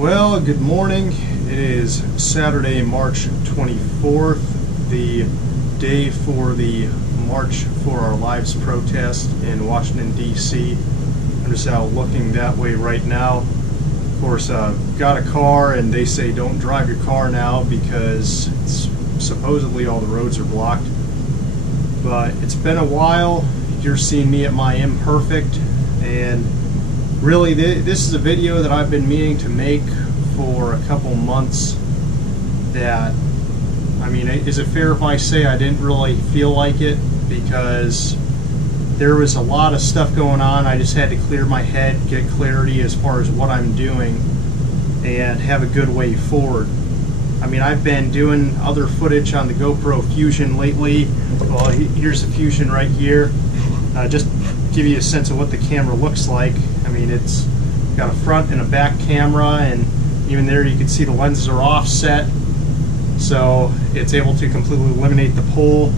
Well, good morning. It is Saturday, March 24th, the day for the March for Our Lives protest in Washington, D.C. I'm just out looking that way right now. Of course, got a car, and they say don't drive your car now because supposedly all the roads are blocked. But it's been a while. You're seeing me at my imperfect, and really this is a video that I've been meaning to make for a couple months. That, I mean, is it fair if I say I didn't really feel like it, because there was a lot of stuff going on. I just had to clear my head, get clarity as far as what I'm doing, and have a good way forward. I mean, I've been doing other footage on the GoPro Fusion lately. Well, here's the Fusion right here. Just give you a sense of what the camera looks like. I mean, it's got a front and a back camera, and even there you can see the lenses are offset, so it's able to completely eliminate the pull.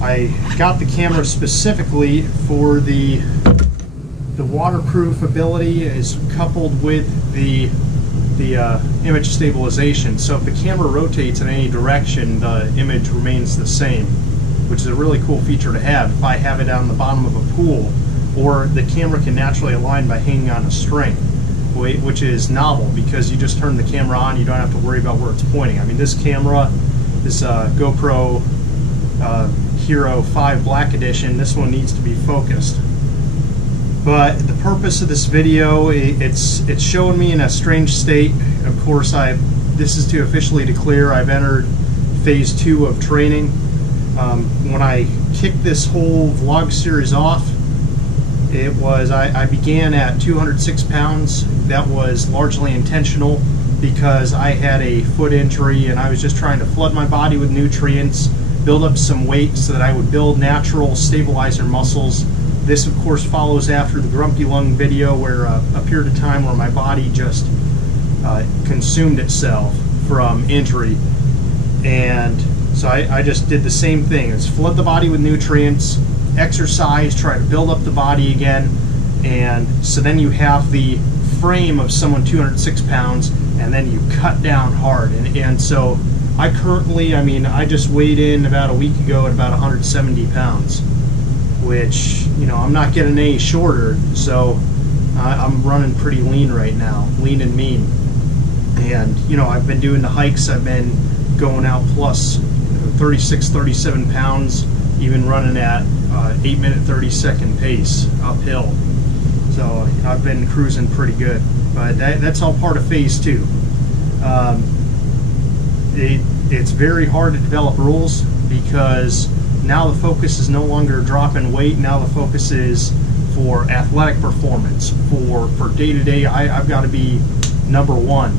I got the camera specifically for the waterproof ability is coupled with the image stabilization. So if the camera rotates in any direction, the image remains the same, which is a really cool feature to have. If I have it on the bottom of a pool, or the camera can naturally align by hanging on a string, which is novel because you just turn the camera on, you don't have to worry about where it's pointing. I mean, this camera, this GoPro Hero 5 Black Edition, this one needs to be focused. But the purpose of this video, it's showing me in a strange state. Of course, this is to officially declare I've entered phase 2 of training. When I kicked this whole vlog series off, it was I began at 206 pounds. That was largely intentional because I had a foot injury and I was just trying to flood my body with nutrients, build up some weight so that I would build natural stabilizer muscles. This, of course, follows after the Grumpy Lung video, where a period of time where my body just consumed itself from injury. And so I just did the same thing. It's flood the body with nutrients, exercise, try to build up the body again, and so then you have the frame of someone 206 pounds, and then you cut down hard. And so I currently, I mean, I just weighed in about a week ago at about 170 pounds, which, you know, I'm not getting any shorter, so I'm running pretty lean right now, lean and mean. And, you know, I've been doing the hikes, I've been going out plus 36, 37 pounds, even running at 8-minute 30-second pace uphill. So I've been cruising pretty good, but that's all part of phase 2. It's very hard to develop rules because now the focus is no longer dropping weight. Now the focus is for athletic performance. For day-to-day, I've got to be number one.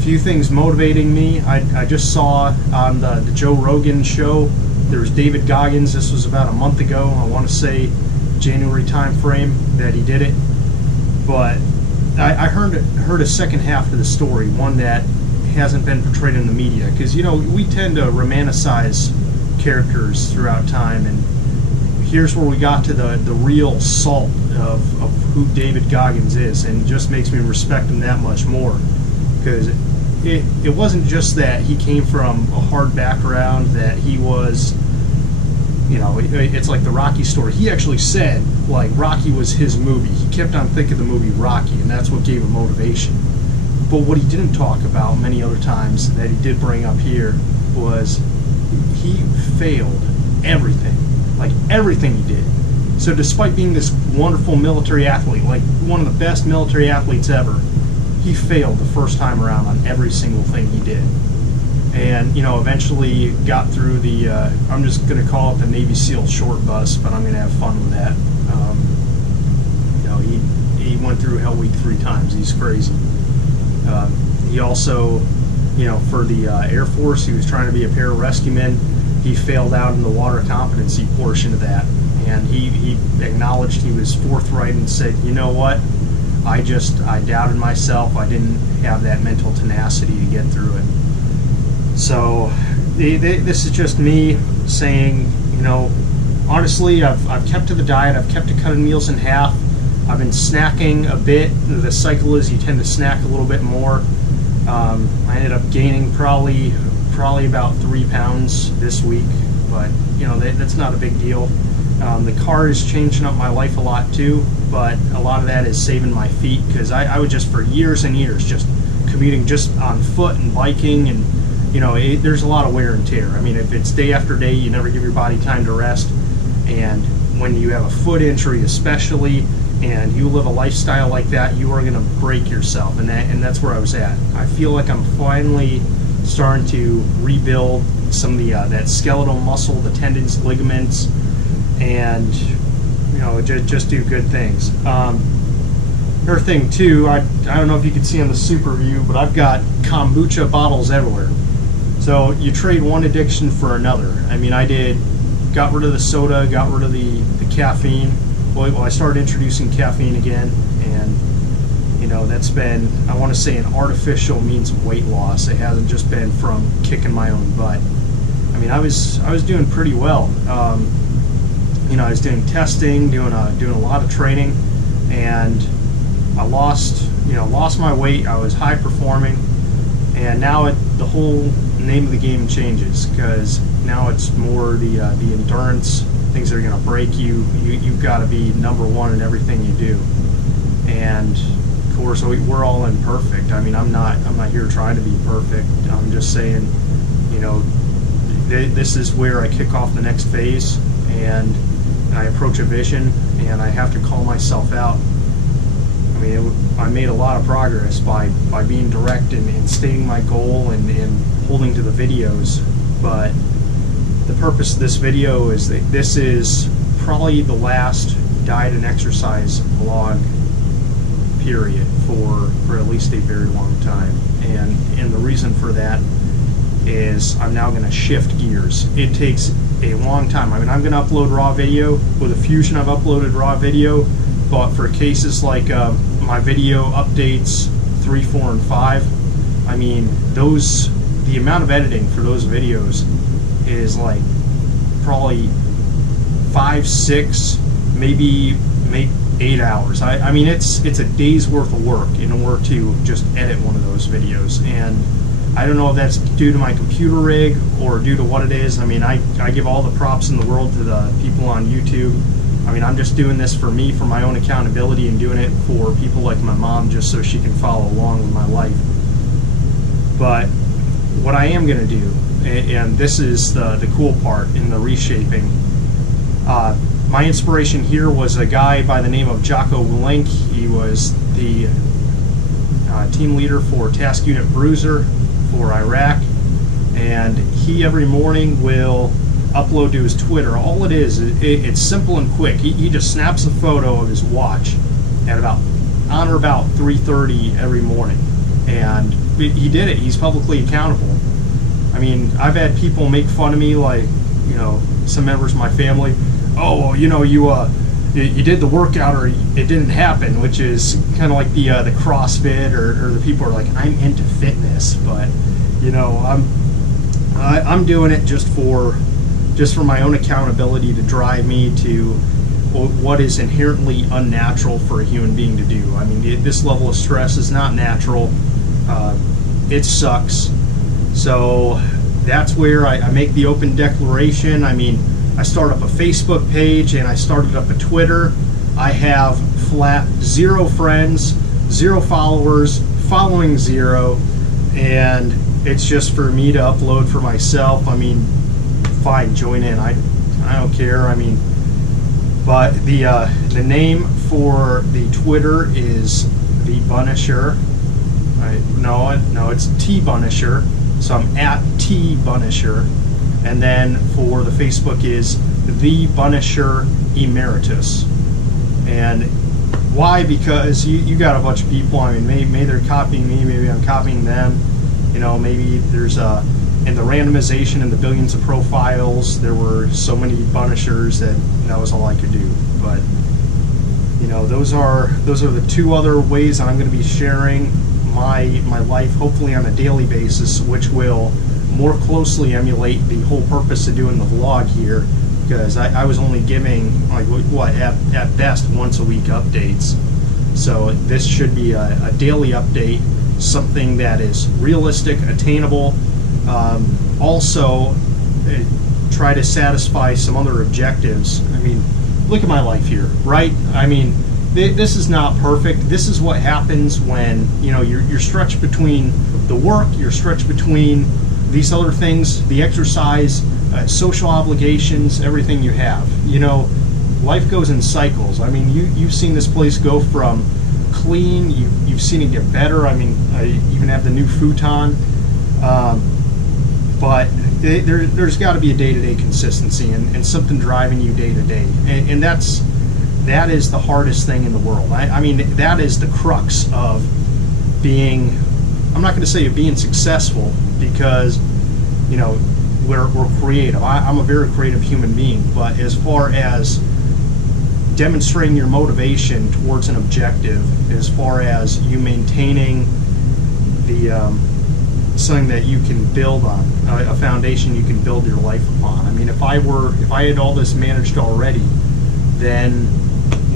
Few things motivating me. I just saw on the Joe Rogan show, there was David Goggins. This was about a month ago. I want to say January time frame that he did it. But I heard a second half of the story, one that hasn't been portrayed in the media, because, you know, we tend to romanticize characters throughout time, and here's where we got to the real salt of who David Goggins is, and it just makes me respect him that much more, because it wasn't just that he came from a hard background, that he was, you know, it's like the Rocky story. He actually said, like, Rocky was his movie. He kept on thinking of the movie Rocky, and that's what gave him motivation. But what he didn't talk about many other times that he did bring up here was he failed everything, like everything he did. So despite being this wonderful military athlete, like one of the best military athletes ever, he failed the first time around on every single thing he did. And, you know, eventually got through the, I'm just going to call it the Navy SEAL short bus, but I'm going to have fun with that. You know, he went through Hell Week 3 times. He's crazy. He also, you know, for the Air Force, he was trying to be a pararescueman. He failed out in the water competency portion of that. And he acknowledged, he was forthright and said, you know what, I doubted myself. I didn't have that mental tenacity to get through it. So this is just me saying, you know, honestly, I've kept to the diet. I've kept to cutting meals in half. I've been snacking a bit. The cycle is you tend to snack a little bit more. I ended up gaining probably about 3 pounds this week, but you know, that's not a big deal. The car is changing up my life a lot too, but a lot of that is saving my feet, because I was just for years and years just commuting just on foot and biking, and you know, there's a lot of wear and tear. I mean, if it's day after day, you never give your body time to rest, and when you have a foot injury especially, and you live a lifestyle like that, you are going to break yourself, and that's where I was at. I feel like I'm finally starting to rebuild some of the that skeletal muscle, the tendons, ligaments, and you know, just do good things. Another thing too, I don't know if you can see on the super view, but I've got kombucha bottles everywhere. So you trade one addiction for another. I mean, got rid of the soda, got rid of the caffeine. Well, I started introducing caffeine again, and you know, that's been, I want to say, an artificial means of weight loss. It hasn't just been from kicking my own butt. I mean, I was doing pretty well. You know, I was doing testing, doing a lot of training, and I lost my weight. I was high performing, and now the whole name of the game changes, because now it's more the endurance, things that are going to break you. You've got to be number one in everything you do, and of course we're all imperfect. I mean, I'm not here trying to be perfect. I'm just saying, you know, this is where I kick off the next phase, and I approach a vision, and I have to call myself out. I mean, I made a lot of progress by being direct and stating my goal and holding to the videos, but the purpose of this video is that this is probably the last diet and exercise vlog period for at least a very long time, and the reason for that is I'm now going to shift gears. It takes a long time. I mean, I'm going to upload raw video. With a Fusion, I've uploaded raw video, but for cases like my video updates 3, 4, and 5, I mean, the amount of editing for those videos is like probably 5, 6, maybe 8 hours. I mean, it's a day's worth of work in order to just edit one of those videos, and I don't know if that's due to my computer rig or due to what it is. I mean, I give all the props in the world to the people on YouTube. I mean, I'm just doing this for me, for my own accountability, and doing it for people like my mom, just so she can follow along with my life. But what I am going to do, and this is the cool part in the reshaping, my inspiration here was a guy by the name of Jocko Willink. He was the team leader for Task Unit Bruiser for Iraq, and he every morning will upload to his Twitter. All it is, it's simple and quick. He just snaps a photo of his watch at on or about 3:30 every morning, and he did it. He's publicly accountable. I mean, I've had people make fun of me, like, you know, some members of my family. Oh, well, you know, you did the workout, or it didn't happen, which is kind of like the CrossFit, or the people are like, I'm into fitness, but you know, I'm doing it just for my own accountability, to drive me to what is inherently unnatural for a human being to do. I mean, this level of stress is not natural. It sucks. So that's where I make the open declaration. I mean, I start up a Facebook page, and I started up a Twitter. I have flat 0 friends, 0 followers, following 0, and it's just for me to upload for myself. I mean, fine, join in. I don't care. I mean, but the name for the Twitter is the Bunisher. No, it's T Bunisher. So I'm at T Bunisher. And then for the Facebook is the Bunisher Emeritus. And why? Because you got a bunch of people. I mean, maybe they're copying me, maybe I'm copying them. You know, maybe there's in the randomization and the billions of profiles, there were so many Bunishers that was all I could do. But you know, those are the 2 other ways that I'm going to be sharing my life, hopefully on a daily basis, which will more closely emulate the whole purpose of doing the vlog here, because I was only giving like what at best once a week updates. So this should be a daily update, something that is realistic, attainable. Also, try to satisfy some other objectives. I mean, look at my life here, right? I mean, this is not perfect. This is what happens when you're stretched between the work, you're stretched between these other things, the exercise, social obligations, everything you have. Life goes in cycles. I mean, you've seen this place go from clean, you've seen it get better. I mean, I even have the new futon. But there's got to be a day-to-day consistency and something driving you day-to-day. And that is the hardest thing in the world. I mean, that is the crux of being, I'm not going to say of being successful, because, we're creative. I'm a very creative human being, but as far as demonstrating your motivation towards an objective, as far as you maintaining the something that you can build on, a foundation you can build your life upon. I mean, if I had all this managed already, then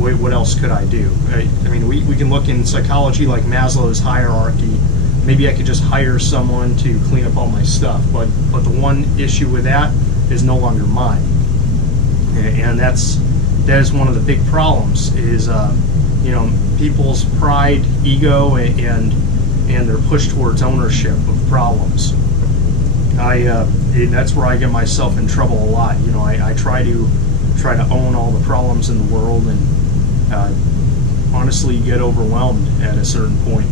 what else could I do? I mean, we can look in psychology like Maslow's hierarchy. Maybe I could just hire someone to clean up all my stuff, but the one issue with that is no longer mine, and that is one of the big problems. Is people's pride, ego, and their push towards ownership of problems. That's where I get myself in trouble a lot. I try to own all the problems in the world, and honestly, you get overwhelmed at a certain point.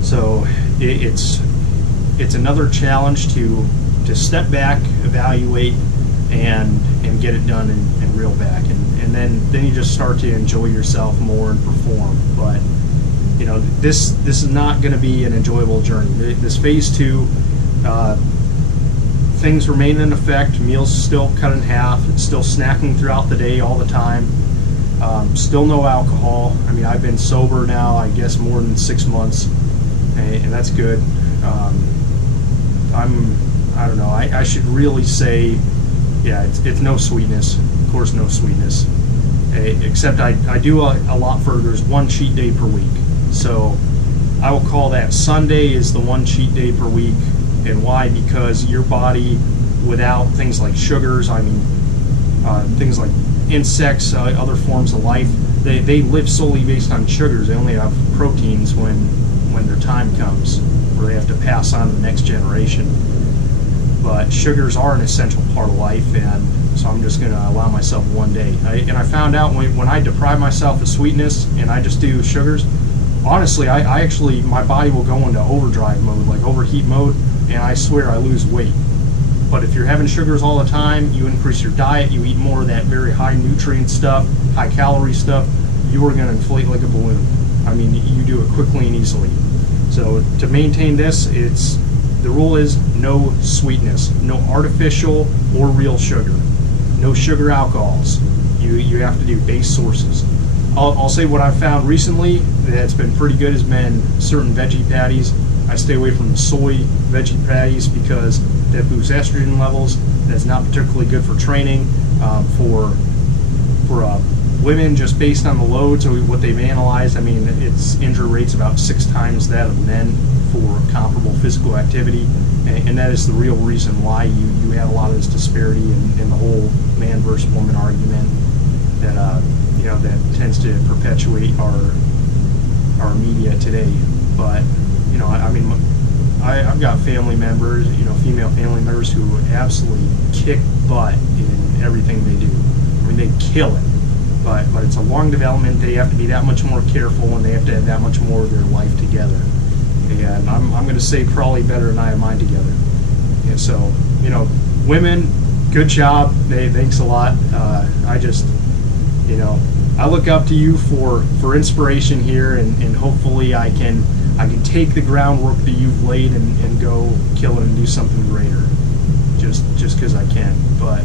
So it's another challenge to step back, evaluate, and get it done and reel back, and then you just start to enjoy yourself more and perform. But this is not going to be an enjoyable journey. This phase 2, things remain in effect. Meals still cut in half. It's still snacking throughout the day all the time. Still no alcohol. I mean, I've been sober now, I guess, more than 6 months, and that's good. I don't know. I should really say, yeah, it's no sweetness. Of course, no sweetness. Except I do a lot further. There's one cheat day per week. So I will call that Sunday is the one cheat day per week. And why? Because your body, without things like sugars, I mean, things like insects, other forms of life, they live solely based on sugars. They only have proteins when their time comes, where they have to pass on to the next generation. But sugars are an essential part of life, and so I'm just going to allow myself one day. And I found out when I deprive myself of sweetness and I just do sugars, honestly, I actually, my body will go into overdrive mode, like overheat mode, and I swear I lose weight. But if you're having sugars all the time, you increase your diet, you eat more of that very high nutrient stuff, high calorie stuff, you are going to inflate like a balloon. I mean, you do it quickly and easily. So to maintain this, the rule is no sweetness, no artificial or real sugar, no sugar alcohols. You have to do base sources. I'll say what I've found recently that's been pretty good has been certain veggie patties. I stay away from the soy veggie patties because that boosts estrogen levels. That's not particularly good for training. For women, just based on the loads or what they've analyzed, I mean, its injury rate's about 6 times that of men for comparable physical activity, and that is the real reason why you have a lot of this disparity in the whole man versus woman argument that that tends to perpetuate our media today. But I mean, I've got family members, female family members who absolutely kick butt in everything they do. I mean, they kill it. But it's a long development. They have to be that much more careful, and they have to have that much more of their life together. And I'm going to say probably better than I have mine together. And so, women, good job. Thanks a lot. I just, I look up to you for inspiration here, and hopefully I can take the groundwork that you've laid and go kill it and do something greater. Just because I can. But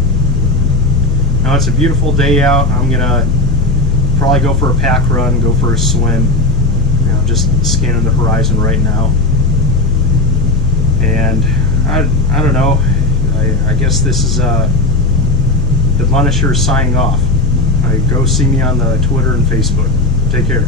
no, it's a beautiful day out. I'm gonna probably go for a pack run, go for a swim. Just scanning the horizon right now. And I don't know. I guess this is the The Punisher signing off. Go see me on the Twitter and Facebook. Take care.